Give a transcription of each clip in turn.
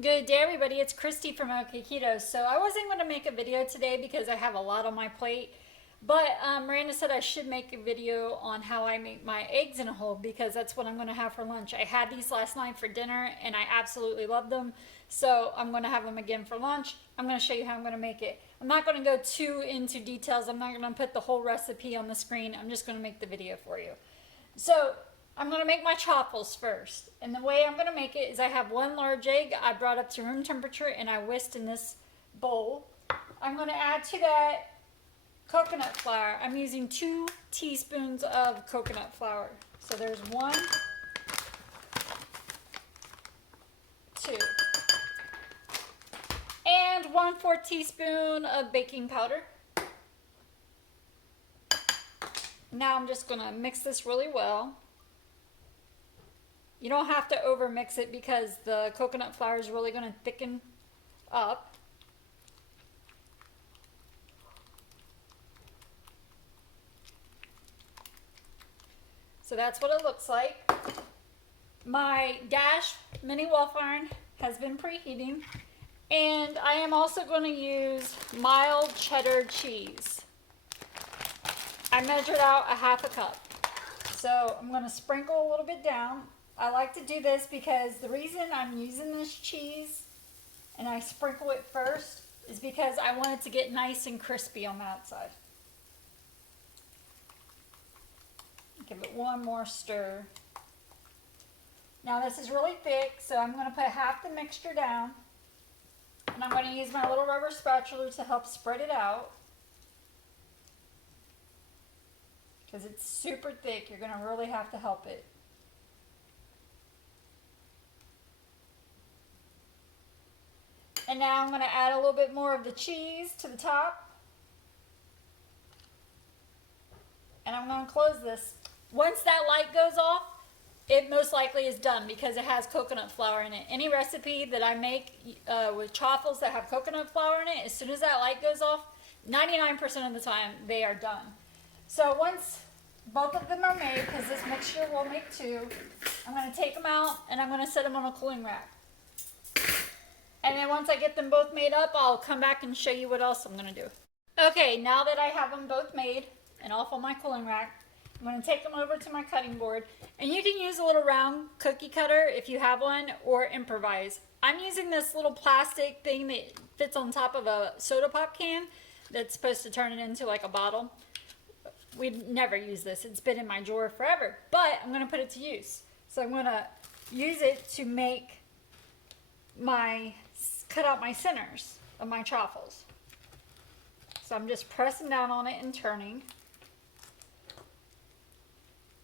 Good day, everybody. It's Kristy from OKketOH. So I wasn't going to make a video today because I have a lot on my plate, but Miranda said I should make a video on how I make my eggs in a hole because that's what I'm going to have for lunch. I had these last night for dinner and I absolutely love them, so I'm going to have them again for lunch. I'm going to show you how I'm going to make it. I'm not going to go too into details. I'm not going to put the whole recipe on the screen. I'm just going to make the video for you. So I'm going to make my chaffles first. And the way I'm going to make it is I have one large egg I brought up to room temperature and I whisked in this bowl. I'm going to add to that coconut flour. I'm using 2 teaspoons of coconut flour. So there's 1, 2, and 1/4 teaspoon of baking powder. Now I'm just going to mix this really well. You don't have to over mix it because the coconut flour is really going to thicken up. So that's what it looks like. My Dash mini waffle iron has been preheating, and I am also going to use mild cheddar cheese. I measured out a 1/2 cup. So I'm going to sprinkle a little bit down. I like to do this because the reason I'm using this cheese and I sprinkle it first is because I want it to get nice and crispy on the outside. Give it one more stir. Now this is really thick, so I'm going to put half the mixture down, and I'm going to use my little rubber spatula to help spread it out. Because it's super thick, you're going to really have to help it. And now I'm going to add a little bit more of the cheese to the top. And I'm going to close this. Once that light goes off, it most likely is done because it has coconut flour in it. Any recipe that I make with chaffles that have coconut flour in it, as soon as that light goes off, 99% of the time they are done. So once both of them are made, because this mixture will make 2, I'm going to take them out and I'm going to set them on a cooling rack. And then once I get them both made up, I'll come back and show you what else I'm going to do. Okay, now that I have them both made and off on my cooling rack, I'm going to take them over to my cutting board. And you can use a little round cookie cutter if you have one, or improvise. I'm using this little plastic thing that fits on top of a soda pop can that's supposed to turn it into like a bottle. We've never used this. It's been in my drawer forever, but I'm going to put it to use. So I'm going to use it to make cut out my centers of my chaffles. So I'm just pressing down on it and turning.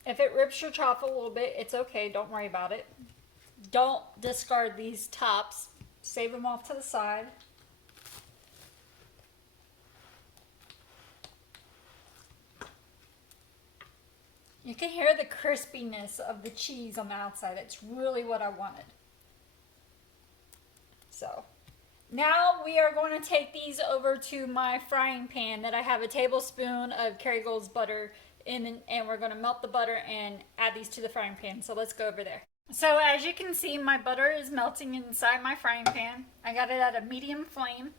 If it rips your chaffle a little bit, it's okay. Don't worry about it. Don't discard these tops. Save them off to the side. You can hear the crispiness of the cheese on the outside. It's really what I wanted. So now we are going to take these over to my frying pan that I have a tablespoon of Kerrygold's butter in, and we're going to melt the butter and add these to the frying pan. So let's go over there. So as you can see, my butter is melting inside my frying pan. I got it at a medium flame.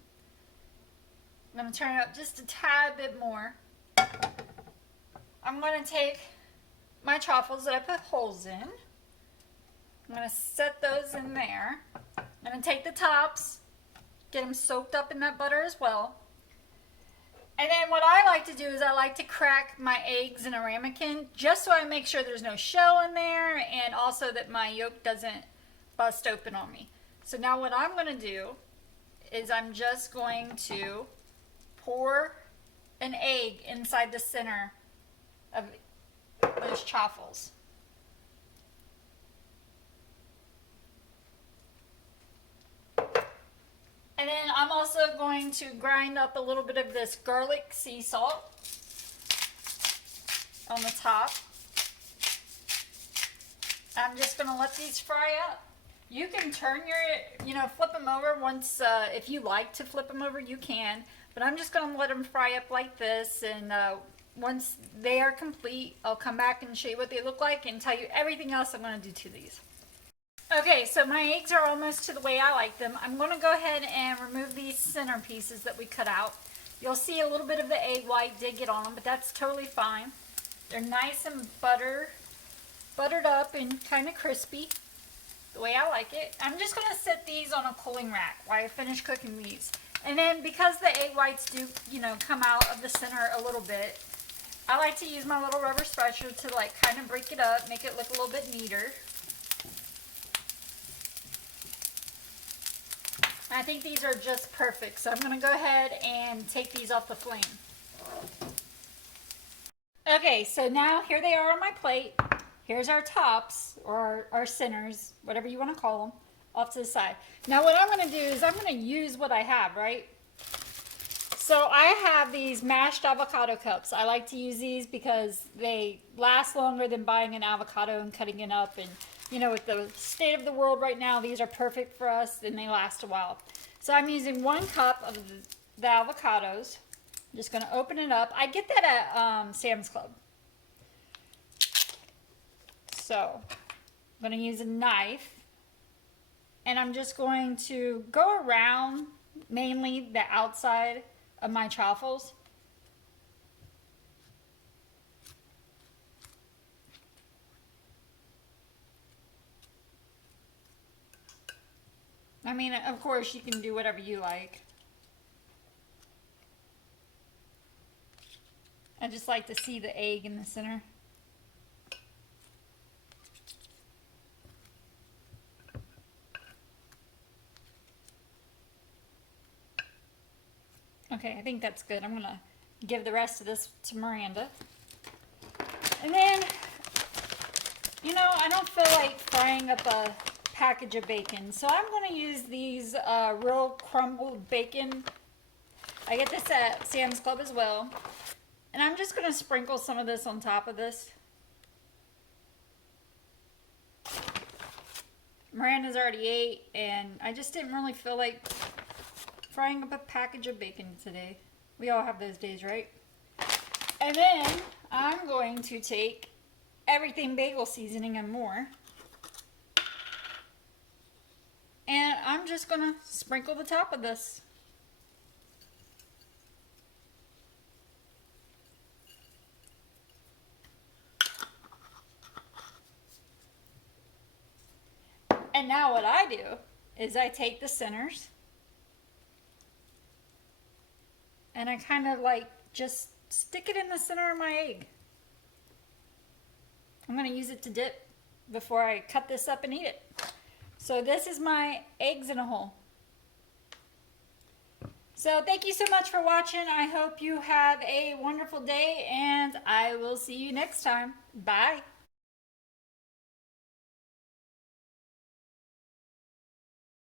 I'm going to turn it up just a tad bit more. I'm going to take my chaffles that I put holes in. I'm going to set those in there. I'm going to take the tops, get them soaked up in that butter as well. And then what I like to do is I like to crack my eggs in a ramekin just so I make sure there's no shell in there, and also that my yolk doesn't bust open on me. So now what I'm going to do is I'm just going to pour an egg inside the center of those chaffles. And then I'm also going to grind up a little bit of this garlic sea salt on the top. I'm just going to let these fry up. You can turn flip them over once, if you like to flip them over, you can. But I'm just going to let them fry up like this, and once they are complete, I'll come back and show you what they look like and tell you everything else I'm going to do to these. Okay, so my eggs are almost to the way I like them. I'm going to go ahead and remove these center pieces that we cut out. You'll see a little bit of the egg white did get on them, but that's totally fine. They're nice and buttered up and kind of crispy, the way I like it. I'm just going to set these on a cooling rack while I finish cooking these. And then because the egg whites do, come out of the center a little bit, I like to use my little rubber spatula to like kind of break it up, make it look a little bit neater. I think these are just perfect, so I'm going to go ahead and take these off the flame. Okay, so now here they are on my plate. Here's our tops, or our centers, whatever you want to call them, off to the side. Now what I'm going to do is I'm going to use what I have, right? So I have these mashed avocado cups. I like to use these because they last longer than buying an avocado and cutting it up. And with the state of the world right now, these are perfect for us and they last a while. So I'm using 1 cup of the avocados. I'm just going to open it up. I get that at Sam's Club. So I'm going to use a knife. And I'm just going to go around mainly the outside of my chaffles. I mean, of course, you can do whatever you like. I just like to see the egg in the center. Okay, I think that's good. I'm going to give the rest of this to Miranda. And then, I don't feel like frying up a package of bacon. So I'm going to use these real crumbled bacon. I get this at Sam's Club as well. And I'm just going to sprinkle some of this on top of this. Miranda's already ate, and I just didn't really feel like frying up a package of bacon today. We all have those days, right? And then I'm going to take everything bagel seasoning and more. And I'm just going to sprinkle the top of this. And now what I do is I take the centers and I kind of like just stick it in the center of my egg. I'm going to use it to dip before I cut this up and eat it. So this is my eggs in a hole. So thank you so much for watching. I hope you have a wonderful day and I will see you next time. Bye.